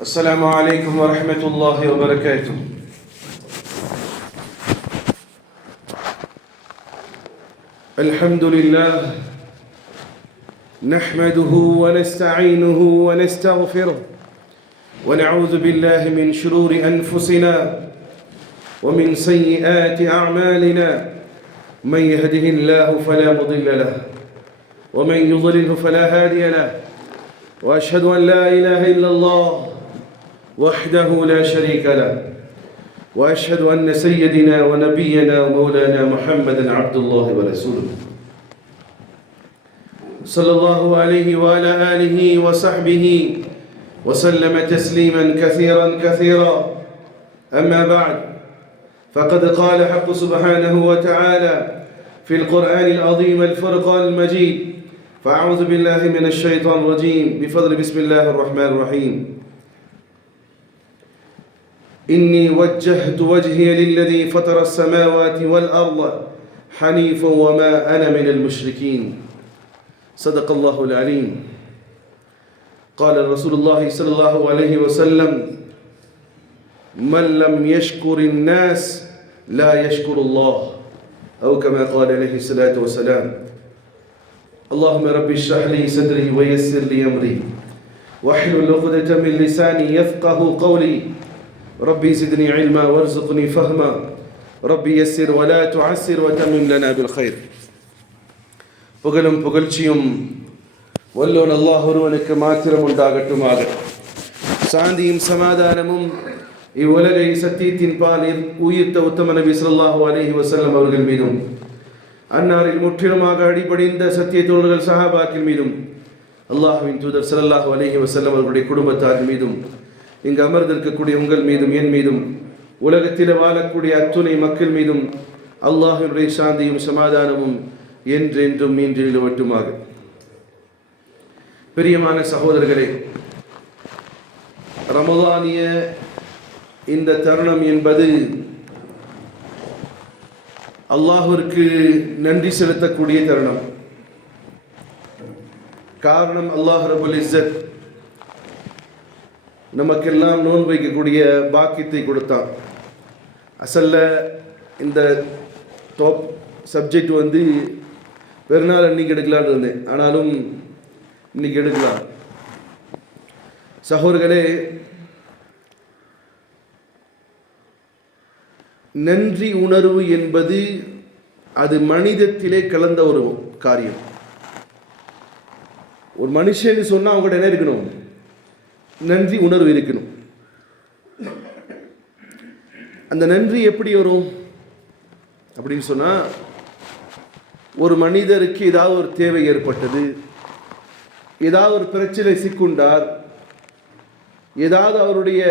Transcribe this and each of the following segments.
السلام عليكم ورحمة الله وبركاته. الحمد لله نحمده ونستعينه ونستغفره ونعوذ بالله من شرور أنفسنا ومن سيئات أعمالنا. من يهده الله فلا مضل له ومن يضلله فلا هادي له، وأشهد أن لا إله إلا الله وحده لا شريك له، وأشهد أن سيدنا ونبينا ومولانا محمدا عبد الله ورسوله صلى الله عليه وعلى آله وصحبه وسلم تسليما كثيرا كثيرا. أما بعد، فقد قال حق سبحانه وتعالى في القرآن العظيم الفرقان المجيد: فأعوذ بالله من الشيطان الرجيم بفضل بسم الله الرحمن الرحيم. إني وجهت وجهي للذي فطر السماوات والأرض حنيفا وما أنا من المشركين. صدق الله العليم. قال رسول الله صلى الله عليه وسلم: من لم يشكر الناس لا يشكر الله، أو كما قال عليه الصلاة والسلام. اللهم رب اشرح لي صدري ويسر لي أمري واحلل عقدة من لساني يفقه قولي. ربي زدني علما وارزقني فهما. ربي يسر ولا تعسر وتمم لنا بالخير. புகழும் புகழ்ச்சியும் வல்லோன் அல்லாஹ் ஒருவனுக்கு மாத்திரம் உண்டாகட்டுமாக. சாந்தியும் சமாதானமும் இவ்வுலகை சத்தியத்தின் பாலில் உயிர்த்த உத்தம நபி ஸல்லல்லாஹு அலைஹி வஸல்லம் அவர்கள் மீதும், அன்னாரில் முற்றிலுமாக அடிபணிந்த சத்திய தோழர்கள் சஹாபாக்கள் மீதும், அல்லாஹ்வின் தூதர் ஸல்லல்லாஹு அலைஹி வஸல்லம் அவர்களுடைய குடும்பத்தார் மீதும், இங்கு அமர்ந்திருக்கக்கூடிய உங்கள் மீதும் என் மீதும் உலகத்தில் வாழக்கூடிய அத்துணை மக்கள் மீதும் அல்லாஹ்வினுடைய சாந்தியும் சமாதானமும் என்றென்றும் மீண்டு நிலவட்டுமாக. பிரியமான சகோதரர்களே, ரமலானிய இந்த தருணம் என்பது அல்லாஹ்விற்கு நன்றி செலுத்தக்கூடிய தருணம். காரணம், அல்லாஹ் ரப்புல் இஸ்ஸத் நமக்கெல்லாம் நோன்பு வைக்கக்கூடிய பாக்கியத்தை கொடுத்தான். அசல்ல இந்த டாப் சப்ஜெக்ட் பெருநாள் அன்னைக்கு எடுக்கலான்னு இருந்தேன், ஆனாலும் இன்னைக்கு எடுக்கலாம். சகோதரர்களே, நன்றி உணர்வு என்பது அது மனிதத்திலே கலந்த ஒரு காரியம். ஒரு மனுஷன்னு சொன்னால் அவங்ககிட்ட என்ன இருக்கணும்? நன்றி உணர்வு இருக்கணும். அந்த நன்றி எப்படி வரும் அப்படின்னு சொன்னால், ஒரு மனிதருக்கு ஏதாவது ஒரு தேவை ஏற்பட்டது, ஏதாவது ஒரு பிரச்சனை சிக்குண்டார், ஏதாவது அவருடைய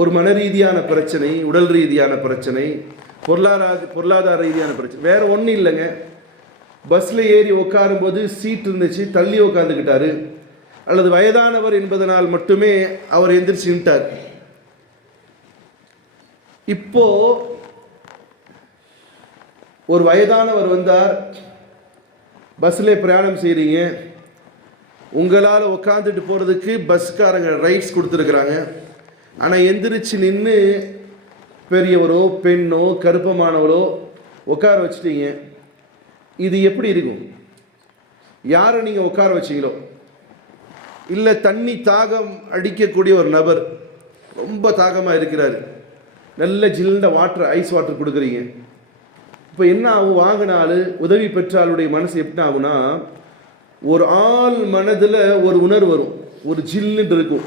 ஒரு மன ரீதியான பிரச்சனை, உடல் ரீதியான பிரச்சனை, பொருளாதார ரீதியான பிரச்சனை, வேற ஒன்றும் இல்லைங்க. பஸ்ஸில் ஏறி உட்காரும்போது சீட் இருந்துச்சு, தள்ளி உட்காந்துக்கிட்டாரு, அல்லது வயதானவர் என்பதனால் மட்டுமே அவர் எந்திரிச்சு நின்ட்டார். இப்போ ஒரு வயதானவர் வந்தார், பஸ்ஸில் பிரயாணம் செய்கிறீங்க, உங்களால் உட்காந்துட்டு போகிறதுக்கு பஸ்காரங்க ரைட்ஸ் கொடுத்துருக்குறாங்க. ஆனால் எந்திரிச்சு நின்று பெரியவரோ பெண்ணோ கருப்பமானவரோ உட்கார வச்சிட்டீங்க. இது எப்படி இருக்கும்? யாரை நீங்கள் உட்கார வச்சிங்களோ, இல்லை தண்ணி தாகம் அடிக்கக்கூடிய ஒரு நபர் ரொம்ப தாகமாக இருக்கிறாரு, நல்ல ஜில்லுண்ட வாட்டர், ஐஸ் வாட்டர் கொடுக்குறீங்க. இப்போ என்ன ஆகும்? வாங்கினாலும் உதவி பெற்றாலுடைய மனசு எப்படி ஆகுனா, ஒரு ஆள் மனதில் ஒரு உணர்வு வரும், ஒரு ஜில்லுன்னு இருக்கும்.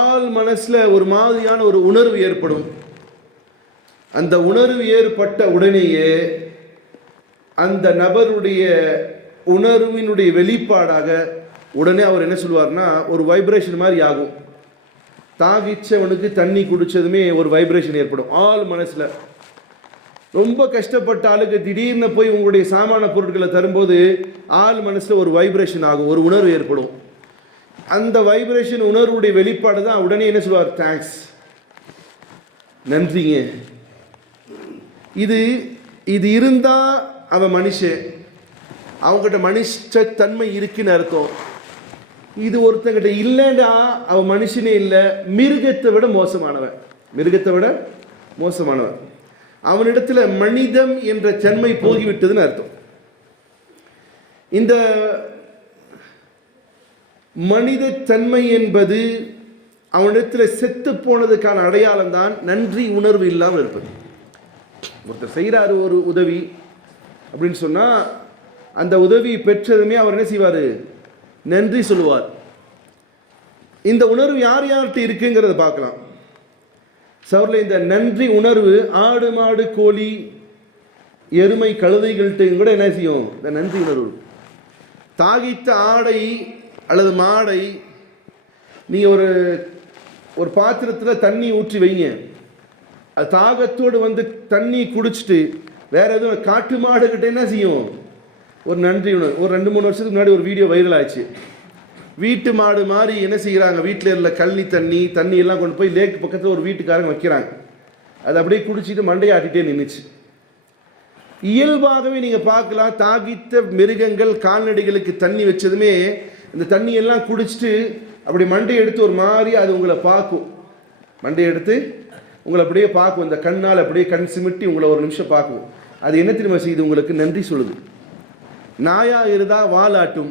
ஆள் மனசில் ஒரு மாதிரியான ஒரு உணர்வு ஏற்படும். அந்த உணர்வு ஏற்பட்ட உடனேயே அந்த நபருடைய உணர்வினுடைய வெளிப்பாடாக உடனே அவர் என்ன சொல்லுவார்னா, ஒரு வைப்ரேஷன் மாதிரி ஆகும். தாகிச்சவனுக்கு தண்ணி குடித்ததுமே ஒரு வைப்ரேஷன் ஏற்படும் ஆள் மனசில். ரொம்ப கஷ்டப்பட்ட ஆளுக்கு திடீர்னு போய் உங்களுடைய சாமான பொருட்களை தரும்போது ஆள் மனசில் ஒரு வைப்ரேஷன் ஆகும், ஒரு உணர்வு ஏற்படும். அந்த வைப்ரேஷன் உணர்வுடைய வெளிப்பாடு தான் உடனே என்ன சொல்லுவார்? தேங்க்ஸ், நன்றிங்க. இது இது இருந்தால் அவன் மனுஷன், அவங்ககிட்ட மனுஷ தன்மை இருக்குன்னு அர்த்தம். இது ஒருத்தங்கிட்ட இல்லைண்டா அவன் மனுஷனே இல்லை, மிருகத்தை விட மோசமானவன். மிருகத்தை விட மோசமானவன். அவனிடத்துல மனிதம் என்ற தன்மை போகிவிட்டதுன்னு அர்த்தம். இந்த மனித தன்மை என்பது அவனிடத்தில் செத்து போனதுக்கான அடையாளம் தான் நன்றி உணர்வு இல்லாமல் இருப்பது. ஒருத்தர் செய்கிறாரு ஒரு உதவி அப்படின்னு சொன்னால் அந்த உதவி பெற்றதுமே அவர் என்ன செய்வார்? நன்றி சொல்லுவார். இந்த உணர்வு யார் யார்கிட்ட இருக்குங்கிறத பார்க்கலாம். சவரில் இந்த நன்றி உணர்வு ஆடு மாடு கோழி எருமை கழுதைகள்கிட்ட கூட என்ன செய்யும்? இந்த நன்றி உணர்வு. தாகித்த ஆடை அல்லது மாடை நீங்கள் ஒரு பாத்திரத்தில் தண்ணி ஊற்றி வைங்க, அது தாகத்தோடு வந்து தண்ணி குடிச்சிட்டு வேற எதுவும் காட்டு மாடுகிட்ட என்ன செய்யும்? ஒரு நன்றி உணர்வு. ஒரு 2-3 வருஷத்துக்கு முன்னாடி ஒரு வீடியோ வைரல் ஆச்சு. வீட்டு மாடு மாதிரி என்ன செய்கிறாங்க, வீட்டில் உள்ள கள்ளி தண்ணி எல்லாம் கொண்டு போய் லேக் பக்கத்தில் ஒரு வீட்டுக்காரங்க வைக்கிறாங்க. அது அப்படியே குடிச்சிட்டு மண்டையை ஆட்டிகிட்டே நின்றுச்சு. இயல்பாகவே நீங்கள் பார்க்கலாம், தாகித்த மிருகங்கள் கால்நடைகளுக்கு தண்ணி வச்சதுமே இந்த தண்ணியெல்லாம் குடிச்சிட்டு அப்படி மண்டையை எடுத்து ஒரு மாதிரி அது உங்களை பார்க்கும். மண்டையை எடுத்து உங்களை அப்படியே பார்க்கும், இந்த கண்ணால் அப்படியே கண் சிமிட்டி உங்களை ஒரு நிமிஷம் பார்க்கும். அது என்ன தெரியுமா செய்யுது? உங்களுக்கு நன்றி சொல்லுது. நாயாக இருந்தால் வாலாட்டும்,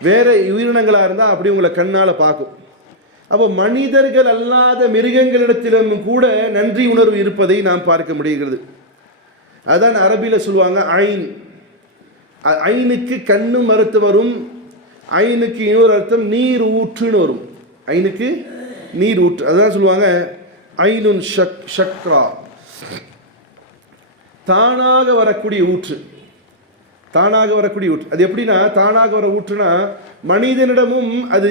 வேற உயிரினங்களாக இருந்தால் அப்படி உங்களை கண்ணால் பார்க்கும். அப்போ மனிதர்கள் அல்லாத மிருகங்களிடத்திலும் கூட நன்றி உணர்வு இருப்பதை நாம் பார்க்க முடிகிறது. அதான் அரபியில் சொல்லுவாங்க ஐன். ஐனுக்கு கண்ணு மறுத்து வரும், ஐனுக்கு இன்னொரு அர்த்தம் நீர் ஊற்றுன்னு வரும். ஐனுக்கு நீர் ஊற்று, அதுதான் சொல்லுவாங்க ஐனுன் ஷக்ரா, தானாக வரக்கூடிய ஊற்று. தானாக வரக்கூடிய ஊற்று அது எப்படின்னா, தானாக வர ஊற்றுனா மனிதனிடமும் அது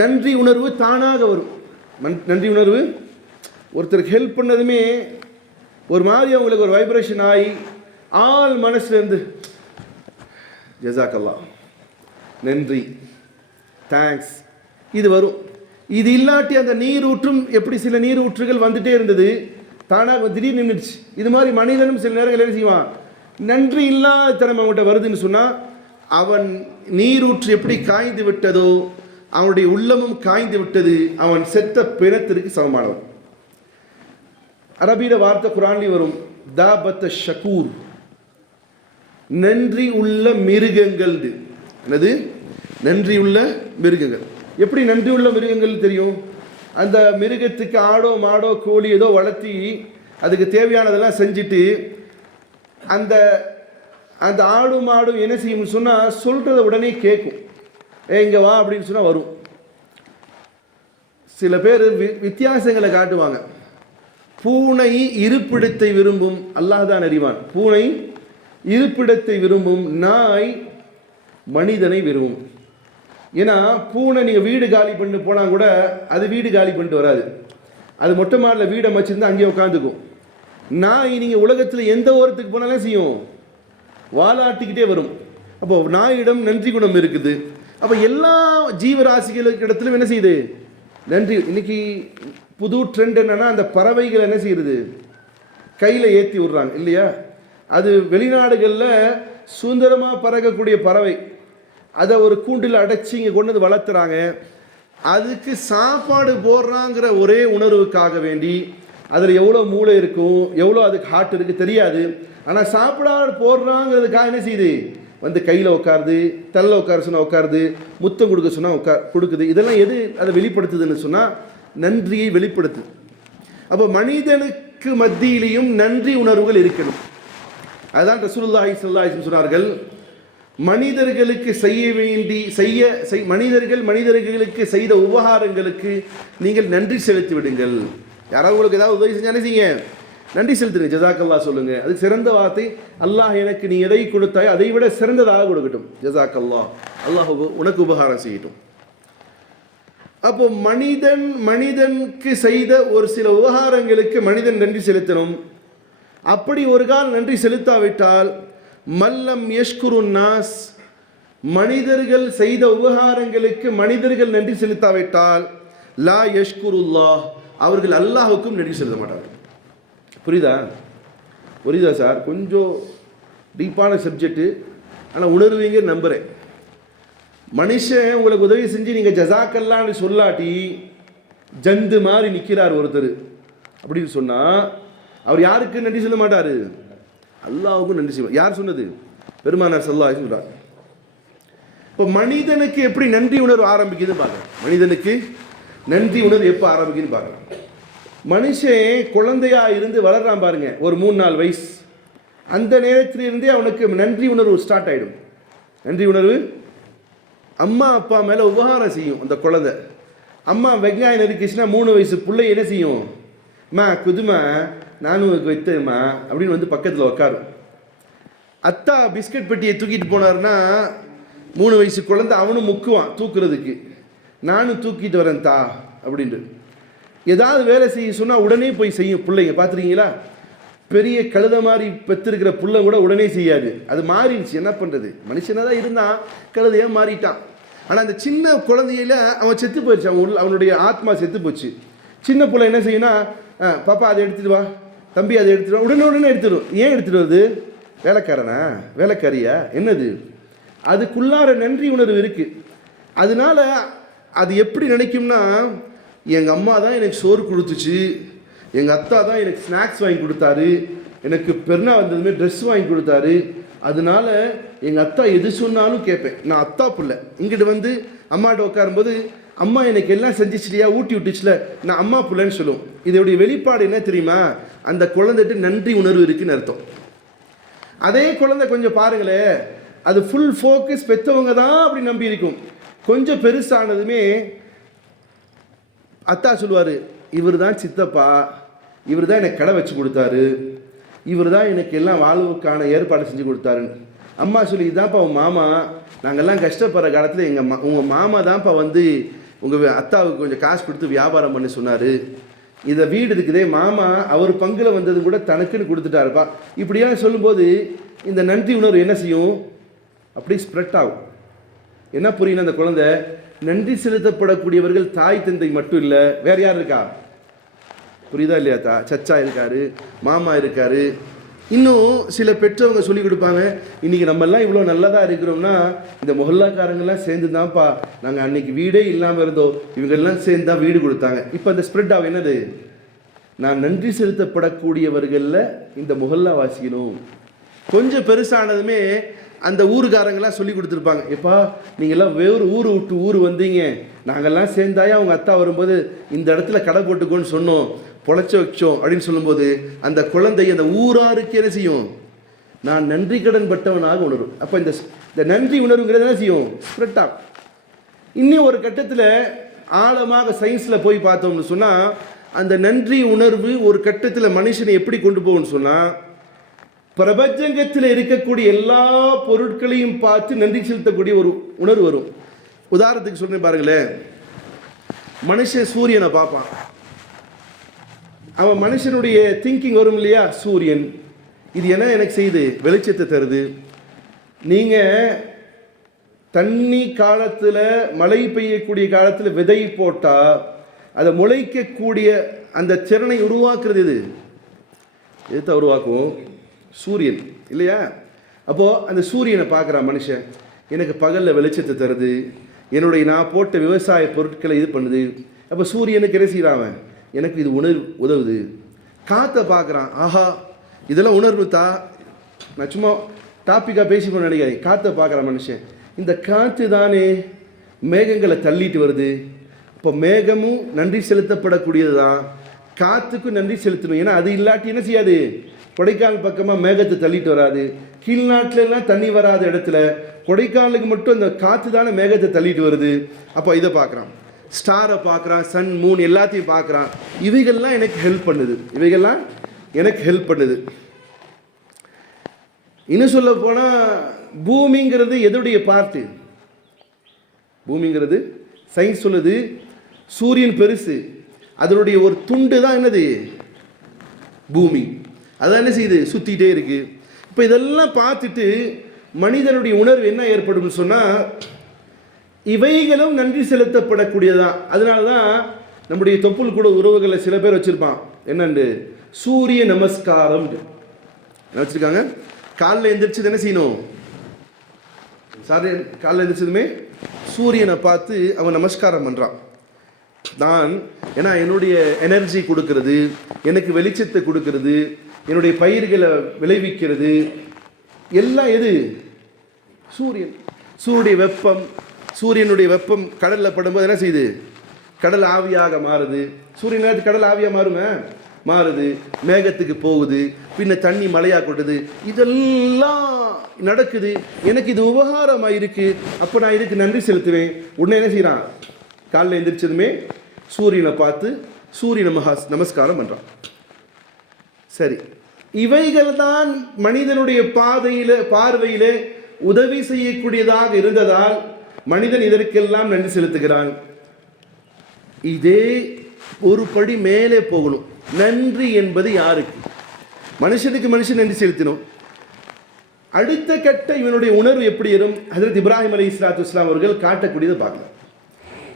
நன்றி உணர்வு தானாக வரும். நன்றி உணர்வு ஒருத்தருக்கு ஹெல்ப் பண்ணதுமே ஒரு மாதிரி அவங்களுக்கு ஒரு வைப்ரேஷன் ஆகி ஆள் மனசுலேருந்து ஜஸாக்கல்லா, நன்றி, தேங்க்ஸ், இது வரும். இது இல்லாட்டி அந்த நீரூற்றும் எப்படி சில நீரூற்றுகள் வந்துட்டே இருந்தது, தானாக திடீர்னு நின்றுச்சு. இது மாதிரி மனிதனும் சில நேரங்கள் என்ன செய்வான், நன்றி இல்லாத திறமை அவன்கிட்ட வருதுன்னு சொன்னால் அவன் நீரூற்று எப்படி காய்ந்து விட்டதோ அவனுடைய உள்ளமும் காய்ந்து விட்டது, அவன் செத்த பிணத்திற்கு சமமானவன். அரபியில வார்த்தை குரான்லி வரும், தாபத்த ஷக்கூர், நன்றி உள்ள மிருகங்கள். என்னது? நன்றி உள்ள மிருகங்கள். எப்படி நன்றி உள்ள மிருகங்கள் தெரியும்? அந்த மிருகத்துக்கு ஆடோ மாடோ கோழி ஏதோ வளர்த்தி அதுக்கு தேவையானதெல்லாம் செஞ்சுட்டு அந்த அந்த ஆடு மாடு என்ன செய்யும்னு சொன்னால் சொல்கிறத உடனே கேட்கும். இங்கே வா அப்படின்னு சொன்னால் வரும். சில பேர் வித்தியாசங்களை காட்டுவாங்க. பூனை இருப்பிடத்தை விரும்பும், அல்லாஹ் தான் அறிவான். பூனை இருப்பிடத்தை விரும்பும், நாய் மனிதனை விரும்பும். ஏன்னா பூனை நீங்கள் வீடு காலி பண்ணி போனால் கூட அது வீடு காலி பண்ணிட்டு வராது, அது மொட்டை மாடில் வீடை அமைச்சிருந்தா அங்கேயே உட்காந்துக்கும். நாய் நீங்கள் உலகத்தில் எந்த ஓரத்துக்கு போனாலும் செய்யும், வாலாட்டிக்கிட்டே வரும். அப்போ நாயிடம் நன்றி குணம் இருக்குது. அப்போ எல்லா ஜீவராசிகளுக்கு இடத்துலையும் என்ன செய்யுது? நன்றி. இன்னைக்கு புது ட்ரெண்ட் என்னன்னா, அந்த பறவைகள் என்ன செய்யுது, கையில் ஏற்றி விடுறாங்க இல்லையா? அது வெளிநாடுகளில் சுதந்திரமாக பறக்கக்கூடிய பறவை, அதை ஒரு கூண்டில் அடைச்சி இங்கே கொண்டு வந்து வளர்த்துறாங்க. அதுக்கு சாப்பாடு போடுறாங்கிற ஒரே உணர்வுக்காக வேண்டி, அதில் எவ்வளோ மூளை இருக்கும், எவ்வளோ அதுக்கு ஹார்ட் இருக்குது தெரியாது, ஆனால் சாப்பிடாது போடுறாங்கிறதுக்காக என்ன செய்யுது, வந்து கையில் உட்காருது, தள்ள உட்கார சொன்னால் உட்காருது, முத்தம் கொடுக்க சொன்னால் கொடுக்குது. இதெல்லாம் எது அதை வெளிப்படுத்துதுன்னு சொன்னால் நன்றியை வெளிப்படுத்துது. அப்போ மனிதனுக்கு மத்தியிலையும் நன்றி உணர்வுகள் இருக்கணும். அதுதான் ரசூலுல்லாஹி ஸல்லல்லாஹு அலைஹி வஸல்லம் சொன்னார்கள், மனிதர்களுக்கு மனிதர்களுக்கு செய்த உபகாரங்களுக்கு நீங்கள் நன்றி செலுத்தி விடுங்கள். யாராவது உங்களுக்கு ஏதாவது உதவி செஞ்சா என்ன செய்யுங்க, நன்றி செலுத்துங்க, ஜஸாக்கல்லாஹ் சொல்லுங்க. அது சிறந்த வார்த்தை. அல்லாஹ் எனக்கு நீ எதை கொடுத்தாய் அதை விட சிறந்ததாக கொடுக்கட்டும், ஜஸாக்கல்லாஹ், அல்லாஹ் உனக்கு உபகாரம் செய்யட்டும். அப்போ மனிதனுக்கு செய்த ஒரு சில உபகாரங்களுக்கு மனிதன் நன்றி செலுத்தணும். அப்படி ஒரு கால் நன்றி செலுத்தாவிட்டால், மல்லம் யஷ்குருன் நாஸ், மனிதர்கள் செய்த உபகாரங்களுக்கு மனிதர்கள் நன்றி செலுத்தாவிட்டால், லா யஷ்குருல்லாஹ், அவர்கள் அல்லாஹுக்கும் நன்றி செலுத்த மாட்டார்கள். புரியுதா சார்? கொஞ்சம் டீப்பான சப்ஜெக்டு, ஆனால் உணர்வீங்க நம்புகிறேன். மனுஷன் உங்களுக்கு உதவி செஞ்சு நீங்கள் ஜசாக்கல்லான்னு சொல்லாட்டி ஜந்து மாதிரி நிற்கிறார் ஒருத்தர் அப்படின்னு சொன்னால் அவர் யாருக்கு நன்றி சொல்ல மாட்டார்? அல்லாஹ்வுக்கும் நன்றி செய்வார். யார் சொன்னது? பெருமானார் ஸல்லல்லாஹு அலைஹி வஸல்லம். இப்போ மனிதனுக்கு எப்படி நன்றி உணர்வு ஆரம்பிக்குதுன்னு பார்க்கலாம். மனிதனுக்கு நன்றி உணர்வு எப்போ ஆரம்பிக்குதுன்னு பார்க்கலாம். மனுஷன் குழந்தையா இருந்து வளர்றான் பாருங்க, ஒரு 3-4 வயசு, அந்த நேரத்திலிருந்தே அவனுக்கு நன்றி உணர்வு ஸ்டார்ட் ஆகிடும். நன்றி உணர்வு அம்மா அப்பா மேலே உபகாரம் செய்யும். அந்த குழந்தை அம்மா வெங்காயம் நறுக்கிச்சுன்னா 3 வயசு பிள்ளை என்ன செய்யும்? மா குதுமா நானும் உனக்கு வைத்தேம்மா அப்படின்னு வந்து பக்கத்தில் உட்காரும். அத்தா பிஸ்கட் பெட்டியை தூக்கிட்டு போனார்னா 3 வயசு குழந்தை அவனும் முக்குவான் தூக்குறதுக்கு, நானும் தூக்கிட்டு வரேன் தா அப்படின்ட்டு. ஏதாவது வேலை செய்ய சொன்னால் உடனே போய் செய்யும் பிள்ளைங்க. பார்த்துருக்கீங்களா? பெரிய கழுத மாதிரி பெற்றிருக்கிற புள்ள கூட உடனே செய்யாது. அது மாறிடுச்சு, என்ன பண்ணுறது? மனுஷனாக தான் இருந்தான், கழுதையாக மாறிட்டான். ஆனால் அந்த சின்ன குழந்தையில அவன் செத்து போயிடுச்சு, அவனுடைய ஆத்மா செத்து போச்சு. சின்ன பிள்ளை என்ன செய்யும்னா, பாப்பா அதை எடுத்துட்டு வா, தம்பி அதை எடுத்துட்டு வா, உடனே எடுத்துடும். ஏன் எடுத்துட்டு வருது? வேலைக்காரனா வேலைக்காரியா என்னது? அதுக்குள்ளார நன்றி உணர்வு இருக்குது. அதனால அது எப்படி நினைக்கும்னா, எங்கள் அம்மா தான் எனக்கு சோறு கொடுத்துச்சு, எங்கள் அத்தா தான் எனக்கு ஸ்நாக்ஸ் வாங்கி கொடுத்தாரு, எனக்கு பெருனா வந்ததுமே ட்ரெஸ் வாங்கி கொடுத்தாரு, அதனால எங்கள் அத்தா எது சொன்னாலும் கேட்பேன். நான் அத்தா பிள்ளை. இங்கிட்டு வந்து அம்மாட்ட உட்காரும்போது அம்மா எனக்கு எல்லாம் செஞ்சிச்சிட்டியா, ஊட்டி விட்டுச்சுல, நான் அம்மா பிள்ளைன்னு சொல்லுவோம். இதோடைய வெளிப்பாடு என்ன தெரியுமா? அந்த குழந்தைட்டு நன்றி உணர்வு இருக்குன்னு அர்த்தம். அதே குழந்தை கொஞ்சம் பாருங்களேன், அது ஃபுல் ஃபோக்கஸ் பெற்றவங்க தான் அப்படி நம்பி இருக்கும். கொஞ்சம் பெருசானதுமே அத்தா சொல்லுவார், இவர் தான் சித்தப்பா, இவர் தான் எனக்கு கடை வச்சு கொடுத்தாரு, இவர் தான் எனக்கு எல்லாம் வாழ்வுக்கான ஏற்பாடு செஞ்சு கொடுத்தாருன்னு. அம்மா சொல்லி, இதான்ப்பா உன் மாமா, நாங்கள்லாம் கஷ்டப்படுற காலத்தில் உங்கள் மாமா தான்ப்பா வந்து உங்கள் அத்தாவுக்கு கொஞ்சம் காசு கொடுத்து வியாபாரம் பண்ணி சொன்னார், இதை வீடு இருக்குதே மாமா அவர் பங்கில் வந்தது கூட தனக்குன்னு கொடுத்துட்டாருப்பா. இப்படியாக சொல்லும்போது இந்த நன்றி உணர்வு என்ன செய்யும்? அப்படி ஸ்ப்ரெட் ஆகும். என்ன புரியணும்? அந்த குழந்தை நன்றி செலுத்தப்படக்கூடியவர்கள் தாய் தந்தை மட்டும் இல்லை, வேறு யார் இருக்கா? புரியுதா இல்லையா? சச்சா இருக்காரு, மாமா இருக்காரு, இன்னும் சில பெற்றவங்க சொல்லி கொடுப்பாங்க, இன்றைக்கி நம்மெல்லாம் இவ்வளோ நல்லதாக இருக்கிறோம்னா இந்த மொஹல்லாக்காரங்கெல்லாம் சேர்ந்து தான்ப்பா, நாங்கள் அன்றைக்கி வீடே இல்லாமல் இருந்தோம், இவங்கெல்லாம் சேர்ந்து தான் வீடு கொடுத்தாங்க. இப்போ அந்த ஸ்ப்ரெட் ஆகும். என்னது? நான் நன்றி செலுத்தப்படக்கூடியவர்களில் இந்த மொஹல்லா வாசிக்கணும். கொஞ்சம் பெருசானதுமே அந்த ஊருக்காரங்கெல்லாம் சொல்லி கொடுத்துருப்பாங்க, எப்பா நீங்கள்லாம் வேறு ஊர் விட்டு ஊர் வந்தீங்க, நாங்கள்லாம் சேர்ந்தாயா அவங்க அத்தா வரும்போது இந்த இடத்துல கடை போட்டுக்கோன்னு சொன்னோம், பொழைச்ச வச்சோம் அப்படின்னு சொல்லும்போது அந்த குழந்தை அந்த ஊராருக்கு என்ன செய்யும்? நான் நன்றி கடன் பட்டவனாக உணரும். அப்போ இந்த நன்றி உணர்வுங்கிறது என்ன செய்யும்? ஸ்ப்ரெட் ஆகும். இன்னும் ஒரு கட்டத்தில் ஆழமாக சயின்ஸில் போய் பார்த்தோம்னு சொன்னால், அந்த நன்றி உணர்வு ஒரு கட்டத்தில் மனுஷனை எப்படி கொண்டு போகும்னு சொன்னால், பிரபஞ்சத்தில் இருக்கக்கூடிய எல்லா பொருட்களையும் பார்த்து நன்றி செலுத்தக்கூடிய ஒரு உணர்வு வரும். உதாரணத்துக்கு சொல்றேன் பாருங்களேன், மனுஷன் சூரியனை பார்ப்பான், அவன் மனுஷனுடைய திங்கிங் வரும் இல்லையா? சூரியன் இது என்ன எனக்கு செய்யுது? வெளிச்சத்தை தருது. நீங்கள் தண்ணி காலத்தில், மழை பெய்யக்கூடிய காலத்தில் விதை போட்டால் அதை முளைக்கக்கூடிய அந்த திறனை உருவாக்குறது இது எதுதான் உருவாக்கும்? சூரியன் இல்லையா? அப்போது அந்த சூரியனை பார்க்குறான் மனுஷன், எனக்கு பகலில் வெளிச்சத்தை தருது, என்னுடைய நான் போட்ட விவசாய பொருட்களை இது பண்ணுது. அப்போ சூரியனுக்கு என்ன செய்கிறான்? எனக்கு இது உதவுது. காற்றை பார்க்குறான், ஆஹா இதெல்லாம் உணர்வு தா. நான் சும்மா டாப்பிக்காக பேசிக்கணும்னு நினைக்கிறேன். காற்றை பார்க்குறான் மனுஷன், இந்த காற்று தானே மேகங்களை தள்ளிட்டு வருது. இப்போ மேகமும் நன்றி செலுத்தப்படக்கூடியது தான், காற்றுக்கும் நன்றி செலுத்தணும். ஏன்னா அது இல்லாட்டி என்ன செய்யாது? கொடைக்கானல் பக்கமாக மேகத்தை தள்ளிட்டு வராது. கீழ்நாட்டிலலாம் தண்ணி வராத இடத்துல கொடைக்கானலுக்கு மட்டும் அந்த காற்று தானே மேகத்தை தள்ளிட்டு வருது. அப்போ இதை பார்க்குறான், ஸ்டாரை பார்க்குறான், சன் மூன் எல்லாத்தையும் பார்க்குறான். இவைகள்லாம் எனக்கு ஹெல்ப் பண்ணுது, இவைகள்லாம் எனக்கு ஹெல்ப் பண்ணுது. இன்னும் சொல்ல போனால் பூமிங்கிறது எதுடைய பார்ட்டு? பூமிங்கிறது சயின்ஸ் சொல்லுது சூரியன் பெருசு, அதனுடைய ஒரு துண்டு தான் என்னது? பூமி. அதான் என்ன செய்யுது? சுற்றிகிட்டே இருக்குது. இப்போ இதெல்லாம் பார்த்துட்டு மனிதனுடைய உணர்வு என்ன ஏற்படும் சொன்னால், இவைகளும் நன்றி செலுத்தப்படக்கூடியதான். அதனால தான் நம்முடைய தொப்புள் கூட உறவுகளை சில பேர் வச்சுருப்பான், என்னண்டு சூரிய நமஸ்காரம் வச்சுருக்காங்க. காலைல எந்திரிச்சது என்ன செய்யணும்? சாரி, காலைல எந்திரிச்சதுமே சூரியனை பார்த்து அவன் நமஸ்காரம் பண்ணுறான். நான் ஏன்னா என்னுடைய எனர்ஜி கொடுக்கறது, எனக்கு வெளிச்சத்தை கொடுக்கறது, என்னுடைய பயிர்களை விளைவிக்கிறது எல்லாம் எது? சூரியன். சூரியனுடைய வெப்பம் கடலில் படும்போது என்ன செய்யுது? கடல் ஆவியாக மாறுது. சூரியன் நேரத்துக்கு கடல் ஆவியாக மாறுது, மேகத்துக்கு போகுது, பின்ன தண்ணி மழையாக கொட்டுது. இதெல்லாம் நடக்குது. எனக்கு இது உபகாரமாக இருக்கு. அப்போ நான் இதுக்கு நன்றி செலுத்துவேன். உடனே என்ன செய்யறான்? காலையில் எந்திரிச்சதுமே சூரியனை பார்த்து சூரியனை நமஸ்காரம் பண்ணுறான். சரி, இவைகள் தான் மனிதனுடைய பார்வையில உதவி செய்யக்கூடியதாக இருந்ததால் மனிதன் இதற்கெல்லாம் நன்றி செலுத்துகிறான். இதே ஒரு படி மேலே போகணும். நன்றி என்பது யாருக்கு? மனுஷனுக்கு மனுஷன் நன்றி செலுத்தினோம். அடுத்த கட்ட இவனுடைய உணர்வு எப்படி இருக்கும்? ஹஜ்ரத் இப்ராஹிம் அலைஹிஸ்ஸலாத்து வஸ்ஸலாம் அவர்கள் காட்டக்கூடியதை பார்க்கலாம்.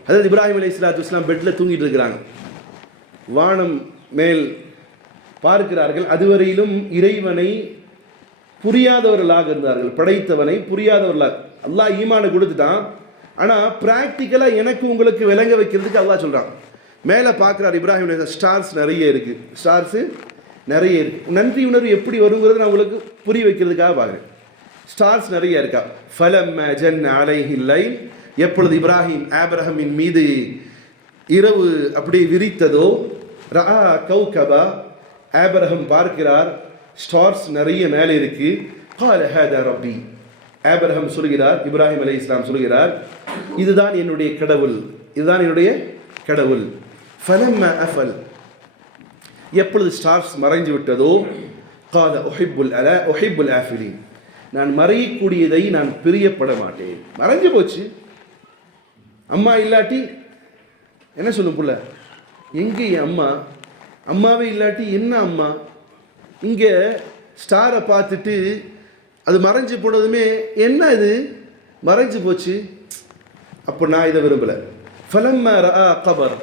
ஹஜ்ரத் இப்ராஹிம் அலைஹிஸ்ஸலாத்து வஸ்ஸலாம் பெட்டில் தூங்கிட்டு இருக்கிறாங்க. வானம் மேல் பார்க்கிறார்கள். அதுவரையிலும் இறைவனை புரியாதவர்களாக இருந்தார்கள். படைத்தவனை புரியாதவர்களாக. அல்லாஹ் ஈமானை கொடுத்துட்டான். ஆனால் ப்ராக்டிக்கலாக எனக்கு உங்களுக்கு விளங்க வைக்கிறதுக்கு அல்லாஹ் சொல்கிறான். மேலே பார்க்குறாரு இப்ராஹிம், ஸ்டார்ஸ் நிறைய இருக்குது. நன்றி உணர்வு எப்படி வருங்கிறது நான் உங்களுக்கு புரிய வைக்கிறதுக்காக பார்க்குறேன். ஸ்டார்ஸ் நிறைய இருக்கா. ஃபலம்ம ஜன்ன அலைஹில் லைல், எப்பொழுது ஆபிரஹாமின் மீது இரவு அப்படியே விரித்ததோ, ரஆ கௌகபா, ஆபிரஹாம் பார்க்கிறார் ஸ்டார்ஸ் நிறைய மேலே இருக்கு. கால ஹாதா ரப்பி, ஆபிரஹாம் சொல்கிறார், இப்ராஹிம் அலைஹிஸ்ஸலாம் சொல்கிறார், இதுதான் என்னுடைய கடவுள். ஃபலம்ம அஃபல், எப்பொழுது ஸ்டார்ஸ் மறைஞ்சு விட்டதோ, கால உஹிப்புல் ஆஃபிலின், நான் மறையக்கூடியதை நான் பிரியப்பட மாட்டேன். மறைஞ்சு போச்சு. அம்மா இல்லாட்டி என்ன சொல்லும் புள்ள? எங்கே அம்மாவே இல்லாட்டி என்ன அம்மா? இங்கே ஸ்டாரை பார்த்துட்டு அது மறைஞ்சு போனதுமே என்ன இது மறைஞ்சு போச்சு. அப்போ நான் இதை விரும்பலை. ஃபலம்ம ரஆ கபர்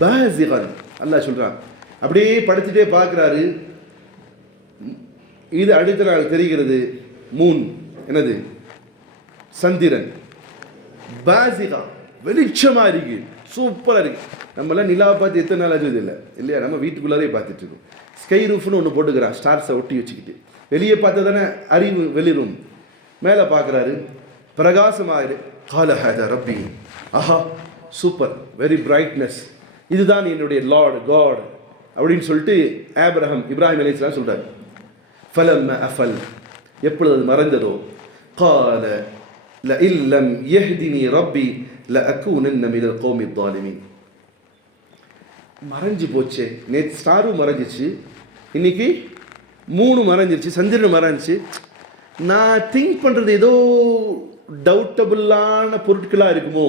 பாஸிகன், அல்லாஹ் சொல்கிறான். அப்படியே படுத்துட்டே பார்க்குறாரு. இது அடுத்த நாள் தெரிகிறது. மூன் என்னது? சந்திரன். பாஸிகா, வெளிச்சமாக இருக்கு, சூப்பராக இருக்கு. நம்மளாம் நிலாவை பார்த்து எத்தனை நாள் ஆச்சு இல்லை இல்லையா? நம்ம வீட்டுக்குள்ளாரே பார்த்துட்டு இருக்கோம். ஸ்கை ரூஃப்னு ஒன்று போட்டுக்கிறான், ஸ்டார்ஸை ஒட்டி வச்சுக்கிட்டு. வெளியே பார்த்தா தானே அறிவு வெளிரும். மேலே பார்க்குறாரு, பிரகாசமாக. கால ஹாதா ரப்பி, ஆஹா சூப்பர், வெரி பிரைட்னஸ், இதுதான் என்னுடைய லார்ட் காட் அப்படின்னு சொல்லிட்டு இப்ராஹிம் அலைஹிஸ்ஸலாம் சொல்கிறார். ஃபலம்ம அஃபல், எப்பொழுது அது மறைந்ததோ, கால லஇல்லம் யஹ்தினி ரப்பி லஅகூனன்ன மினல் கௌமி ஸாலிமீன். மறைஞ்சு போச்சே. நேற்று ஸ்டாரும் மறைஞ்சிச்சு, இன்னைக்கு மூணு மறைஞ்சிருச்சு, சந்திரன் மறைஞ்சிச்சு. நான் திங்க் பண்ணுறது ஏதோ டவுட்டபுளான பொருட்களாக இருக்குமோ?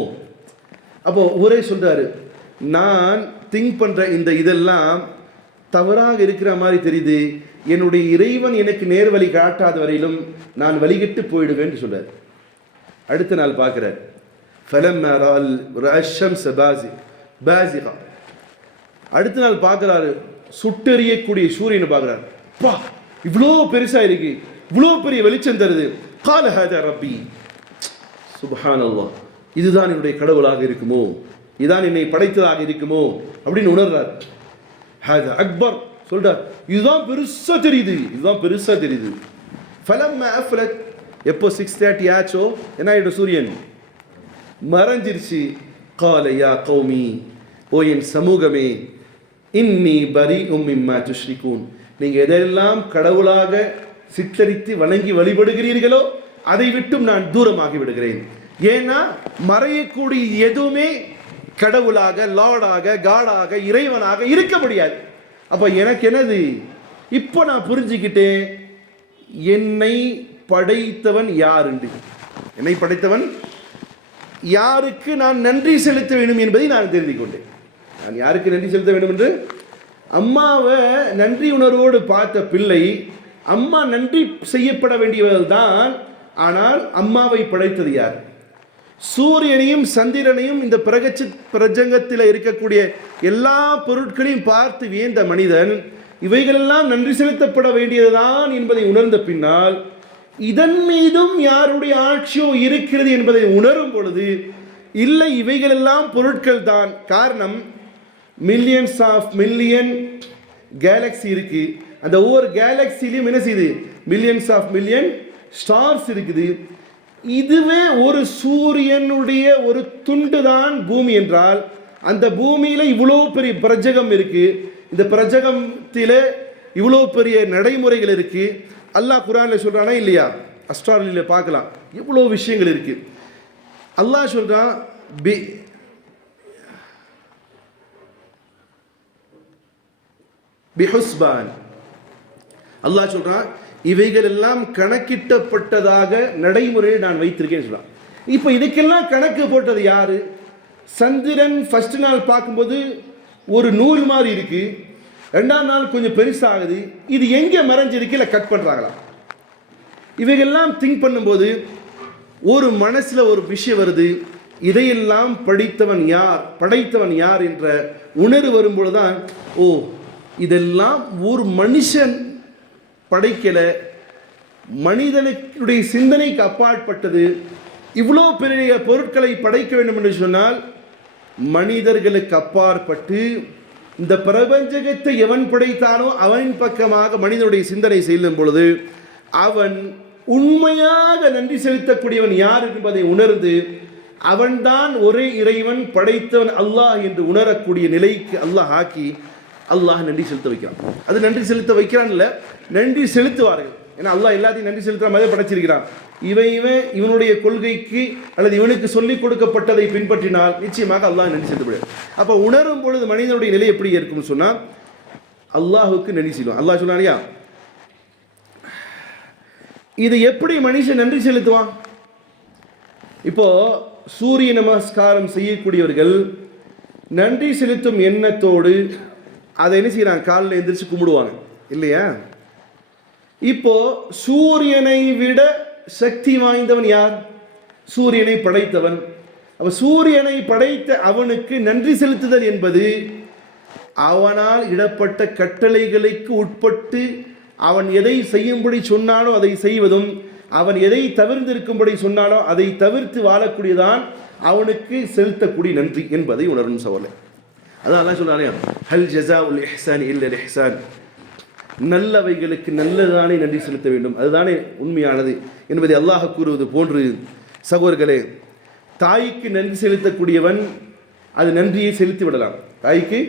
அப்போ ஒரே சொல்கிறாரு, நான் திங்க் பண்ணுற இதெல்லாம் தவறாக இருக்கிற மாதிரி தெரியுது. என்னுடைய இறைவன் எனக்கு நேர் வழி காட்டாத வரையிலும் நான் வழிகட்டு போயிடுவேன்னு சொல்கிறார். அடுத்த நாள் பார்க்குறார். ஃபலம்ம ரஅ ஷம்ஸ பாஸிகா, அடுத்த நாள் பார்க்குறாரு, சுட்டெறியக்கூடிய சூரியனை பார்க்குறாரு. பா, இவ்வளோ பெருசாக இருக்கு, இவ்வளோ பெரிய வெளிச்சம் தருது. கால ஹாதா ரப்பி, சுப்ஹானல்லாஹ், இதுதான் என்னுடைய கடவுளாக இருக்குமோ, இதுதான் என்னை படைத்ததாக இருக்குமோ அப்படின்னு உணர்றார். ஹாதா அக்பர் சொல்றார், இதுதான் பெருசா தெரியுது. ஃபலம்ம அஃபலத், எப்போ 6:30 ஆச்சோ என்ன ஆயிடும்? சூரியன் மறைஞ்சிருச்சு. கால யா கௌமி, ஓ என் சமூகமே, இன்னி பரீஉம் மிம்மா துஷ்ரிகூன், நீங்க எதெல்லாம் கடவுளாக சித்தரித்து வணங்கி வழிபடுகிறீர்களோ அதை விட்டும் நான் தூரமாகி விடுகிறேன். ஏன்னா மறையக்கூடிய எதுவுமே கடவுளாக, லார்டாக, காடாக, இறைவனாக இருக்க முடியாது. அப்ப எனக்கு என்னது? இப்போ நான் புரிஞ்சுக்கிட்டேன், என்னை படைத்தவன் யாருண்டு, என்னை படைத்தவன் யாருக்கு நான் நன்றி செலுத்த வேண்டும் என்பதை நான் தெரிந்து கொண்டேன். நான் யாருக்கு நன்றி செலுத்த வேண்டும் என்று, அம்மாவை நன்றி உணர்வோடு பார்த்த பிள்ளை, அம்மா நன்றி செய்யப்பட வேண்டியவர்கள் தான். ஆனால் அம்மாவை படைத்தது யார்? சூரியனையும் சந்திரனையும் இந்த பிரஜங்கத்தில் இருக்கக்கூடிய எல்லா பொருட்களையும் பார்த்து வியந்த மனிதன் இவைகளெல்லாம் நன்றி செலுத்தப்பட வேண்டியதுதான் என்பதை உணர்ந்த பின்னால், இதன் மீதும் யாருடைய ஆட்சியோ இருக்கிறது என்பதை உணரும் பொழுது இல்லை, இவைகளெல்லாம் பொருட்கள் தான். காரணம், மில்லியன்ஸ் ஆஃப் மில்லியன் கேலக்ஸி இருக்கு. அந்த ஒவ்வொரு கேலக்சிலையும் என்ன செய்யுது? மில்லியன்ஸ் ஆஃப் மில்லியன் ஸ்டார்ஸ் இருக்குது. இதுவே ஒரு சூரியனுடைய ஒரு துண்டு தான் பூமி என்றால், அந்த பூமியில் இவ்வளோ பெரிய பிரஜகம் இருக்கு. இந்த பிரஜகத்தில் இவ்வளோ பெரிய நடைமுறைகள் இருக்கு. அல்லாஹ் குர்ஆனில் சொல்றானா இல்லையா? அஸ்ட்ராலஜியில் பார்க்கலாம், இவ்வளோ விஷயங்கள் இருக்கு. அல்லாஹ் சொல்றான் பிஹுஸ்பான். அல்லாஹ் சொல்றான் இவைகள் எல்லாம் கணக்கிட்டப்பட்டதாக நடைமுறையை நான் வைத்திருக்கேன் சொல்றான். இப்போ இதுக்கெல்லாம் கணக்கு போட்டது யாரு? சந்திரன் ஃபர்ஸ்ட் நாள் பார்க்கும்போது ஒரு நூல் மாதிரி இருக்கு, ரெண்டாம் நாள் கொஞ்சம் பெருசாகுது. இது எங்கே மறைஞ்சிருக்கு? இல்லை கட் பண்றாங்களா? இவைகள்லாம் திங்க் பண்ணும்போது ஒரு மனசுல ஒரு விஷயம் வருது, இதையெல்லாம் படைத்தவன் யார் என்ற உணர்வு வரும்பொழுதுதான், ஓ இதெல்லாம் ஒரு மனுஷன் படைக்கல, மனிதனுடைய சிந்தனைக்கு அப்பாற்பட்டது. இவ்வளோ பெரிய பொருட்களை படைக்க வேண்டும் என்று சொன்னால் மனிதர்களுக்கு அப்பாற்பட்டு இந்த பிரபஞ்சகத்தை எவன் படைத்தானோ அவன் பக்கமாக மனிதனுடைய சிந்தனை செல்லும் பொழுது அவன் உண்மையாக நன்றி செலுத்தக்கூடியவன் யார் என்பதை உணர்ந்து அவன்தான் ஒரே இறைவன் படைத்தவன் அல்லாஹ் என்று உணரக்கூடிய நிலைக்கு அல்லாஹ் ஆக்கி அல்லாஹ் நன்றி செலுத்த வைக்கிறான். அது நன்றி செலுத்த வைக்கிறான் இல்லை, நன்றி செலுத்துவார்கள். ஏன்னா அல்லாஹ் எல்லாத்தையும் நன்றி செலுத்துற மாதிரி படைச்சிருக்கிறான். இவனுடைய கொள்கைக்கு அல்லது இவனுக்கு சொல்லிக் கொடுக்கப்பட்டதை பின்பற்றினால் நிச்சயமாக அல்லாஹ் நன்றி செலுத்த முடியாது. அப்போ உணரும் பொழுது மனிதனுடைய நிலை எப்படி இருக்கும்னு சொன்னால் அல்லாஹுக்கு நன்றி செய்வான். அல்லாஹ் சொன்னாரியா, இது எப்படி மனுஷன் நன்றி செலுத்துவான்? இப்போ சூரிய நமஸ்காரம் செய்யக்கூடியவர்கள் நன்றி செலுத்தும் எண்ணத்தோடு அதை என்ன செய்யறாங்க? காலில் எந்திரிச்சு கும்பிடுவாங்க இல்லையா? இப்போ சூரியனை விட சக்தி வாய்ந்தவன் யார்? சூரியனை படைத்தவன். அப்ப சூரியனை படைத்த அவனுக்கு நன்றி செலுத்துதல் என்பது அவனால் இடப்பட்ட கட்டளைகளுக்கு உட்பட்டு அவன் எதை செய்யும்படி சொன்னானோ அதை செய்வதும், அவன் எதை தவிர்த்திருக்கும்படி சொன்னானோ அதை தவிர்த்து வாழக்கூடியதான் அவனுக்கு செலுத்தக்கூடிய நன்றி என்பதை உணரும் சவாலே. அதான் அல்லாஹ் சொல்றானே, ஹல் ஜஸாஉல் இஹ்சான் இல்லல் இஹ்சான், நல்லவைகளுக்கு நல்லதானே நன்றி செலுத்த வேண்டும், அதுதானே உண்மையானது என்பதை அல்லாஹ் கூறுவது போன்று சகோதரர்களே, தாய்க்கு நன்றி செலுத்தக்கூடியவன் அது நன்றியை செலுத்தி விடலாம். தாய்க்கு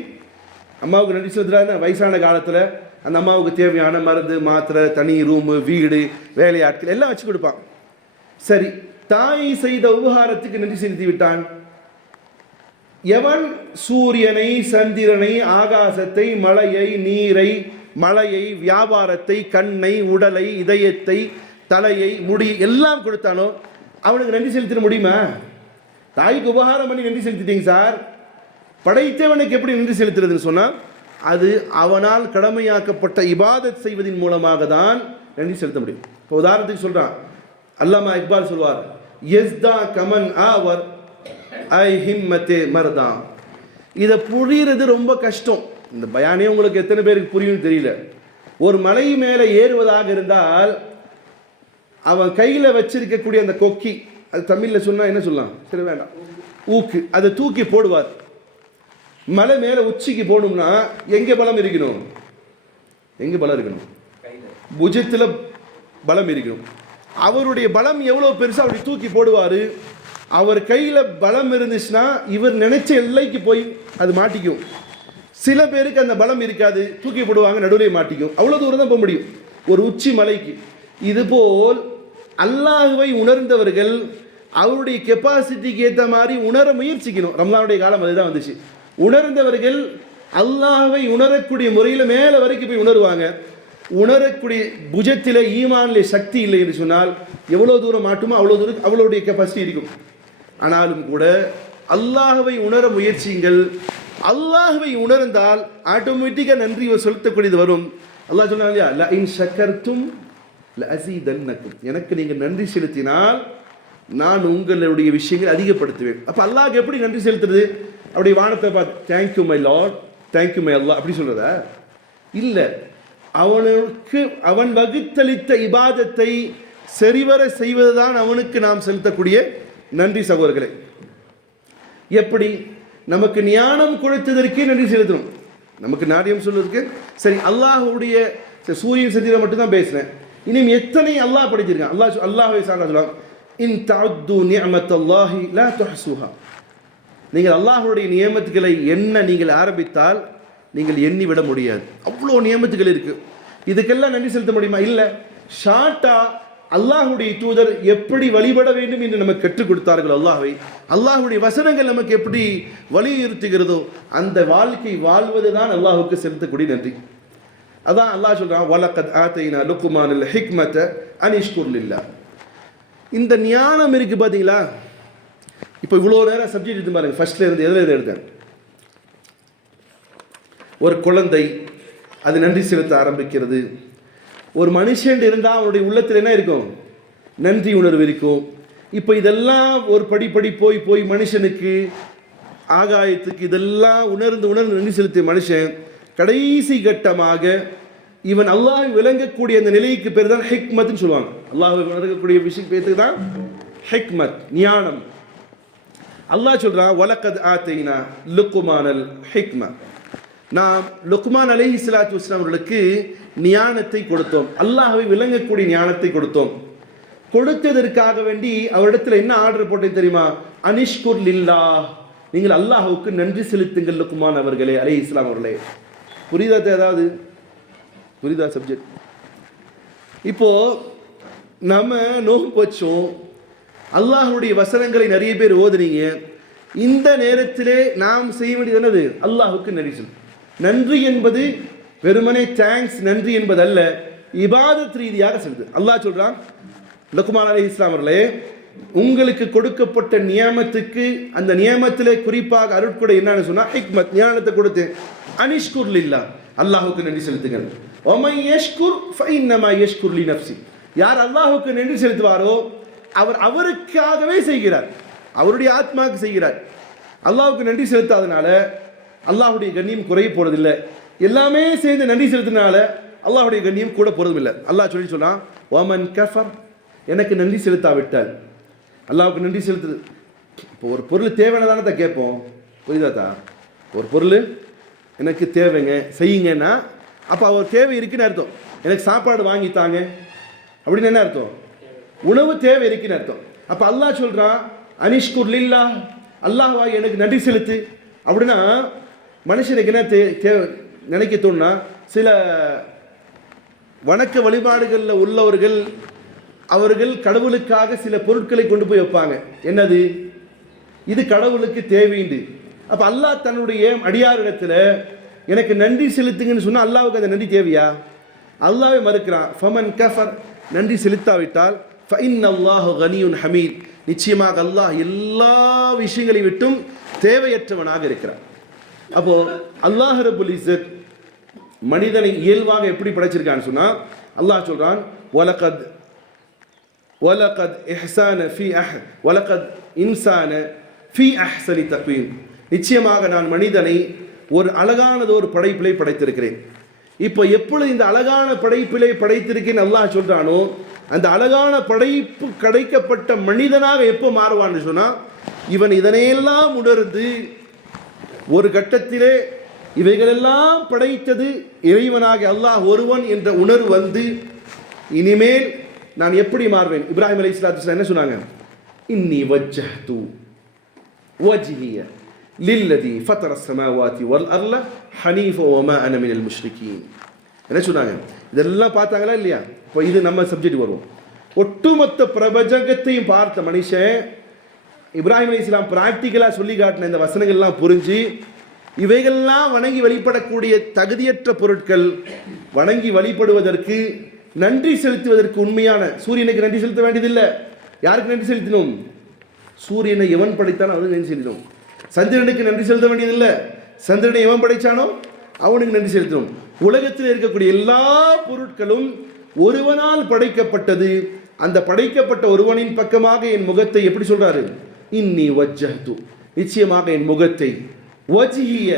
அம்மாவுக்கு நன்றி செலுத்துறாங்க. வயசான காலத்தில் அந்த அம்மாவுக்கு தேவையான மருந்து, மாத்திரை, தனி ரூமு, வீடு, வேலையாட்கள் எல்லாம் வச்சு கொடுப்பான். சரி, தாய் செய்த உபகாரத்துக்கு நன்றி செலுத்தி விட்டான். எவன் சூரியனை, சந்திரனை, ஆகாசத்தை, மலையை, நீரை, மலையை, வியாபாரத்தை, கண்ணை, உடலை, இதயத்தை, தலையை, முடி எல்லாம் கொடுத்தானோ அவனுக்கு நன்றி செலுத்திட முடியுமா? தாய்க்கு உபகாரம் பண்ணி நன்றி செலுத்திட்டீங்க சார், படைத்தவனுக்கு எப்படி நன்றி செலுத்துறதுன்னு சொன்னால் அது அவனால் கடமையாக்கப்பட்ட இபாதத் செய்வதன் மூலமாக தான் நன்றி செலுத்த முடியும். இப்போ உதாரணத்துக்கு சொல்றான், அல்லாமா இக்பால் சொல்வார், யஸ்தா கமன் ஆவர் ஐ ஹிம்மத்தே மர்தா. இதை புரியுறது ரொம்ப கஷ்டம். இந்த பயானே உங்களுக்கு எத்தனை பேருக்கு புரியும் தெரியல. ஒரு மலை மேலே ஏறுவதாக இருந்தால் அவன் கையில் வச்சிருக்கக்கூடிய அந்த கொக்கி, அது தமிழில் சொன்னால் என்ன சொல்லலாம், சரி வேண்டாம், ஊக்கு, அதை தூக்கி போடுவார். மலை மேலே உச்சிக்கு போகணும்னா எங்கே பலம் இருக்கணும்? எங்கே பலம் இருக்கணும்? புஜத்தில் பலம் இருக்கணும். அவருடைய பலம் எவ்வளோ பெருசாக அப்படி தூக்கி போடுவார். அவர் கையில் பலம் இருந்துச்சுன்னா இவர் நினைச்ச எல்லைக்கு போய் அது மாட்டிக்கும். சில பேருக்கு அந்த பலம் இருக்காது, தூக்கி போடுவாங்க, நடுவில் மாட்டிக்கும். அவ்வளோ தூரம் தான் போக முடியும் ஒரு உச்சி மலைக்கு. இதுபோல் அல்லாஹுவை உணர்ந்தவர்கள் அவருடைய கெப்பாசிட்டிக்கு ஏற்ற மாதிரி உணர முயற்சிக்கணும். ரம்லானுடைய காலம் அதுதான் வந்துச்சு. உணர்ந்தவர்கள் அல்லாஹ்வை உணரக்கூடிய முறையில் மேலே வரைக்கும் போய் உணர்வாங்க. உணரக்கூடிய புஜத்தில் ஈமானில் சக்தி இல்லை என்று சொன்னால் எவ்வளோ தூரம் மாட்டுமோ அவ்வளோ தூரம் அவளுடைய கெப்பாசிட்டி இருக்கும். ஆனாலும் கூட அல்லாஹ்வை உணர முயற்சியுங்கள். அல்லாஹ்வை உணர்ந்தால் ஆட்டோமேட்டிக்காக நன்றி செலுத்தக்கூடியது வரும். அல்லாஹ் சொன்னாங்க இல்லையா, ல இன் ஷக்கர்தும் ல அஸீதன்னக்கும், எனக்கு நீங்கள் நன்றி செலுத்தினால் நான் உங்களுடைய விஷயங்களை அதிகப்படுத்துவேன். அப்போ அல்லாஹ்க்கு எப்படி நன்றி செலுத்துறது? அப்படி வானத்தை பார்த்து thank you my lord, thank you my Allah அப்படி சொல்றதா? இல்லை, அவனுக்கு அவன் வகுத்தளித்த இபாதத்தை சரிவர செய்வதுதான் அவனுக்கு நாம் செலுத்தக்கூடிய நன்றி சகோதரர்களே. எப்படி? நமக்கு ஞானம் கொடுத்ததற்கே நன்றி செலுத்தணும். நமக்கு நாடியம் சொல்வதற்கு சரி, அல்லாஹுடைய சூரியன் சந்திரன் மட்டும் தான் பேசுறேன். இனிமே எத்தனை அல்லாஹ் படைச்சிருக்கான். அல்லாஹ்வை சொல்லுவாங்க, இன் தஅது நிஅமத்தல்லாஹி லா துஹ்ஸுஹா. நீங்கள் அல்லாஹ்வுடைய நியமத்துகளை எண்ண நீங்கள் ஆரம்பித்தால் நீங்கள் எண்ணி விட முடியாது. அவ்வளோ நியமத்துகள் இருக்கு. இதுக்கெல்லாம் நன்றி செலுத்த முடியுமா? இல்லை. ஷார்ட்டா அல்லாஹுடைய தூதர் எப்படி வழிபட வேண்டும் என்று நமக்கு கற்றுக் கொடுத்தார்கள் அல்லாஹ்வை, அல்லாஹுடைய வசனங்கள் நமக்கு எப்படி வலியுறுத்துகிறதோ அந்த வாழ்க்கை வாழ்வதுதான் அல்லாஹுக்கு செலுத்தக்கூடிய நன்றி. அதான் அல்லாஹ் சொல்றான், வலகத் ஆதைனா லுக்மானல் ஹிக்மத அனிஷ்குர் லில்லாஹ். இந்த ஞானம் இருக்கு பார்த்தீங்களா? இப்போ இவ்வளோ நேரம் சப்ஜெக்ட் எடுத்து பாருங்க. ஃபர்ஸ்ட்ல இருந்து எதில் எடுத்தேன்? ஒரு குழந்தை அது நன்றி செலுத்த ஆரம்பிக்கிறது. ஒரு மனுஷன் இருந்தால் அவனுடைய உள்ளத்தில் என்ன இருக்கும்? நன்றி உணர்வு இருக்கும். இப்போ இதெல்லாம் ஒரு படி போய் மனுஷனுக்கு ஆகாயத்துக்கு இதெல்லாம் உணர்ந்து நன்றி செலுத்திய மனுஷன் கடைசி கட்டமாக இவன் அல்லாஹ் விளங்கக்கூடிய அந்த நிலைக்கு பேர் தான் ஹிக்மத்னு சொல்லுவாங்க. அல்லாஹ் விளங்கக்கூடிய விஷயம் பேருக்கு தான் ஹிக்மத், ஞானம். அல்லாஹ் சொல்றான், வலகத் ஆதைனா லுக்மானல் ஹிக்மா. நாம் லுக்மான் அலைஹிஸ்ஸலாத்து வஸ்ஸலாம் அவர்களுக்கு ஞானத்தை கொடுத்தோம், அல்லாஹ்வை விளங்கக்கூடிய ஞானத்தை கொடுத்தோம். கொடுத்ததற்காக வேண்டி அவரிடத்தில் என்ன ஆர்டர் போட்டேன் தெரியுமா? அனிஷ்குர் லில்லாஹ், நீங்கள் அல்லாஹ்வுக்கு நன்றி செலுத்துங்கள் லுக்மான் அவர்களே, அலைஹிஸ்ஸலாம் அவர்களே. புரியுதா? ஏதாவது புரியுதா சப்ஜெக்ட்? இப்போ நம்ம நோன்பு வச்சோம், அல்லாஹ்வுடைய வசனங்களை நிறைய பேர் ஓதுனீங்க. இந்த நேரத்திலே நாம் செய்ய வேண்டியது என்னது? அல்லாஹ்வுக்கு நன்றி செலுத்து. நன்றி என்பது வெறுமனே தேங்க்ஸ் நன்றி என்பது அல்ல, இபாதத் ரீதியாக செலுத்து. அல்லாஹ் சொல்றான், லுக்மான் அலைஹிஸ்ஸலாம் அவர்களே, உங்களுக்கு கொடுக்கப்பட்ட நியமத்துக்கு அந்த நியமத்திலே குறிப்பாக அருட்கொடை என்னன்னு சொன்னா ஹிக்மத், ஞானத்தை கொடுத்து அனிஷ்குர் லில்லாஹ், அல்லாஹ்வுக்கு நன்றி செலுத்துங்கள். வமை யஷ்குர் ஃபஇன்னமா யஷ்குர் லினஃப்ஸி. யார் அல்லாஹ்வுக்கு நன்றி செலுத்துவாரோ அவர் அவருக்காகவே செய்கிறார், அவருடைய ஆத்மாவுக்கு செய்கிறார். அல்லாஹ்வுக்கு நன்றி செலுத்தாதனால அல்லாஹ்வுடைய கண்ணியம் குறைய போறதில்லை. எல்லாமே சேர்ந்து நன்றி செலுத்தினால அல்லாஹ்வுடைய கண்ணியம் கூட போறதும் இல்லை. அல்லாஹ் சொன்னான், வமன் கஃபர், எனக்கு நன்றி செலுத்தாவிட்டால். அல்லாஹ்வுக்கு நன்றி செலுத்துது. இப்போ ஒரு பொருள் தேவையானதானே தான் கேட்போம். புரியுதாத்தா? ஒரு பொருள் எனக்கு தேவைங்க செய்யுங்கன்னா அப்போ அவர் தேவை இருக்குன்னு அர்த்தம். எனக்கு சாப்பாடு வாங்கித்தாங்க அப்படின்னு என்ன அர்த்தம்? உணவு தேவை இருக்குன்னு அர்த்தம். அப்போ அல்லாஹ் சொல்றான், அனிஷ்குர் லில்லாஹ், அல்லாஹ்வா எனக்கு நன்றி செலுத்து அப்படின்னா மனுஷனுக்கு என்ன நினைக்க தோணுனா, சில வணக்க வழிபாடுகளில் உள்ளவர்கள் அவர்கள் கடவுளுக்காக சில பொருட்களை கொண்டு போய் வைப்பாங்க. என்னது? இது கடவுளுக்கு தேவைண்டு. அப்போ அல்லாஹ் தன்னுடைய அடியாரிடத்தில் எனக்கு நன்றி செலுத்துங்கன்னு சொன்னால் அல்லாஹ்வுக்கு அந்த நன்றி தேவையா? அல்லாஹ்வை மறுக்கிறான். ஃபமன் கஃபர், நன்றி செலுத்தாவிட்டால் ஃபஇன்னல்லாஹு கனியுன் ஹமீத், நிச்சயமாக அல்லாஹ் எல்லா விஷயங்களை விட்டும் தேவையற்றவனாக இருக்கிறான். அப்போ அல்லாஹ் ரப்புல் இஸ்ஸத் மனிதனை இயல்பாக எப்படி படைச்சிருக்கான்னு சொன்னா அல்லாஹ் சொல்றான், வலகத் இஹ்சான ஃபீ வலகத் இன்சான ஃபீ அஹ்ஸனி தக்வீம், நிச்சயமாக நான் மனிதனை ஒரு அழகானதொரு படைப்பிலே படைத்திருக்கிறேன். இப்போ எப்பொழுது இந்த அழகான படைப்பிலே படைத்திருக்கேன் அல்லாஹ் சொல்றானோ, அந்த அழகான படைப்பு கிடைக்கப்பட்ட மனிதனாக எப்போ மாறுவான்னு சொன்னா, இவன் இதனையெல்லாம் உணர்ந்து ஒரு கட்டத்திலே இவைகளெல்லாம் படைத்தது இறைவனாக அல்லாஹ் ஒருவன் என்ற உணர்வு வந்து, இனிமேல் நான் எப்படி மாறுவேன்? இப்ராஹிம் அலைஹிஸ்ஸலாத்து வஸ்ஸலாம் என்ன சொன்னாங்க? இன்னி வஜ்ஜஹ்து வஜ்ஹிய லில்லதி ஃபதரஸ் ஸமாவாதி வல் அர்ல ஹனீஃபா வமா அன மினல் முஷ்ரிகீன். என்ன சொன்னாங்க? இதெல்லாம் பார்த்தாங்களா இல்லையா? இப்போ இது நம்ம சப்ஜெக்ட் வரும். ஒட்டுமொத்த பிரபஞ்சத்தையும் பார்த்த மனுஷன் இப்ராஹிம் அலைஹிஸ்ஸலாம் பிராக்டிக்கலாக சொல்லி காட்டின இந்த வசனங்கள்லாம் புரிஞ்சு, இவைகள்லாம் வணங்கி வழிபடக்கூடிய தகுதியற்ற பொருட்கள் வணங்கி வழிபடுவதற்கு நன்றி செலுத்துவதற்கு உண்மையான சூரியனுக்கு நன்றி செலுத்த வேண்டியதில்லை. யாருக்கு நன்றி செலுத்தினோம்? சூரியனை எவன் படைத்தானோ அவனுக்கு நன்றி செலுத்தினோம். சந்திரனுக்கு நன்றி செலுத்த வேண்டியதில்லை, சந்திரனை எவன் படைச்சானோ அவனுக்கு நன்றி செலுத்தினோம். உலகத்தில் இருக்கக்கூடிய எல்லா பொருட்களும் ஒருவனால் படைக்கப்பட்டது. அந்த படைக்கப்பட்ட ஒருவனின் பக்கமாக என் முகத்தை எப்படி சொல்றாரு? இன்னி வஜ்ஜஹ்து, நிச்சயமாக என் முகத்தை வஜ்ஹிய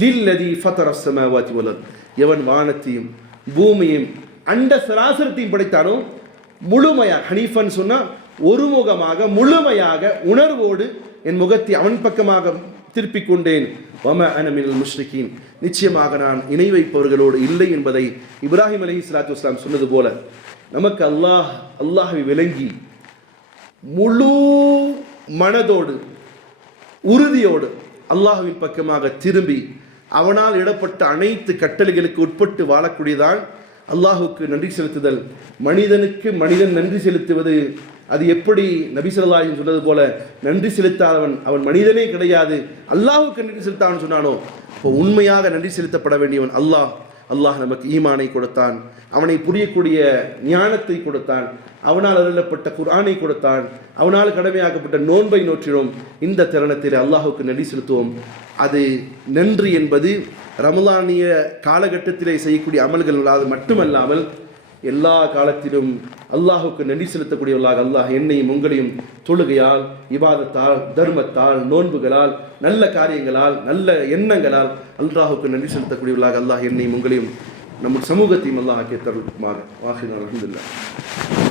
லில்லதி ஃபதரஸ் ஸமாவாதி வல் அர்த், எவன் வானத்தையும் பூமியையும் அண்ட சராசரத்தையும் படைத்தானோ முழுமையாக, ஹனீஃபன் சொன்னா ஒருமுகமாக முழுமையாக உணர்வோடு என் முகத்தை அவன் பக்கமாக திருப்பிக் கொண்டேன். வமா அன மினல் முஷ்ரிகீன், நிச்சயமாக நான் இணை வைப்பவர்களோடு இல்லை என்பதை இப்ராஹிம் அலைஹிஸ்ஸலாத்து வஸ்ஸலாம் சொன்னது போல நமக்கு அல்லாஹ்வை விளங்கி முழு மனதோடு உறுதியோடு அல்லாஹ்வின் பக்கமாக திரும்பி அவனால் இடப்பட்ட அனைத்து கட்டளைகளுக்கு உட்பட்டு வாழக்கூடியதான் அல்லாஹுக்கு நன்றி செலுத்துதல். மனிதனுக்கு மனிதன் நன்றி செலுத்துவது அது எப்படி நபி ஸல்லல்லாஹு அலைஹி வஸல்லம் சொன்னது போல நன்றி செலுத்தாதவன் அவன் மனிதனே கிடையாது, அல்லாஹுக்கு நன்றி செலுத்தான்னு சொன்னானோ, இப்போ உண்மையாக நன்றி செலுத்தப்பட வேண்டியவன் அல்லாஹ் நமக்கு ஈமானை கொடுத்தான், அவனை புரியக்கூடிய ஞானத்தை கொடுத்தான், அவனால் அருளப்பட்ட குர்ஆனை கொடுத்தான், அவனால் கடமையாக்கப்பட்ட நோன்பை நோற்றினோம். இந்த தருணத்தில் அல்லாஹுக்கு நன்றி செலுத்துவோம். அது நன்றி என்பது ரமலானிய காலகட்டத்திலே செய்யக்கூடிய அமல்கள் அது மட்டுமல்லாமல் எல்லா காலத்திலும் அல்லாஹுக்கு நன்றி செலுத்தக்கூடியவர்களாக அல்லாஹ் என்னையும் உங்களையும் தொழுகையால், இபாதத்தால், தர்மத்தால், நோன்புகளால், நல்ல காரியங்களால், நல்ல எண்ணங்களால் அல்லாஹுக்கு நன்றி செலுத்தக்கூடியவர்களாக அல்லாஹ் என்னையும் உங்களையும் நம்முடைய சமூகத்தையும் அல்லாஹ் ஆக்கி தருமாறு. வாஹித் அல்ஹம்துலில்லாஹ்.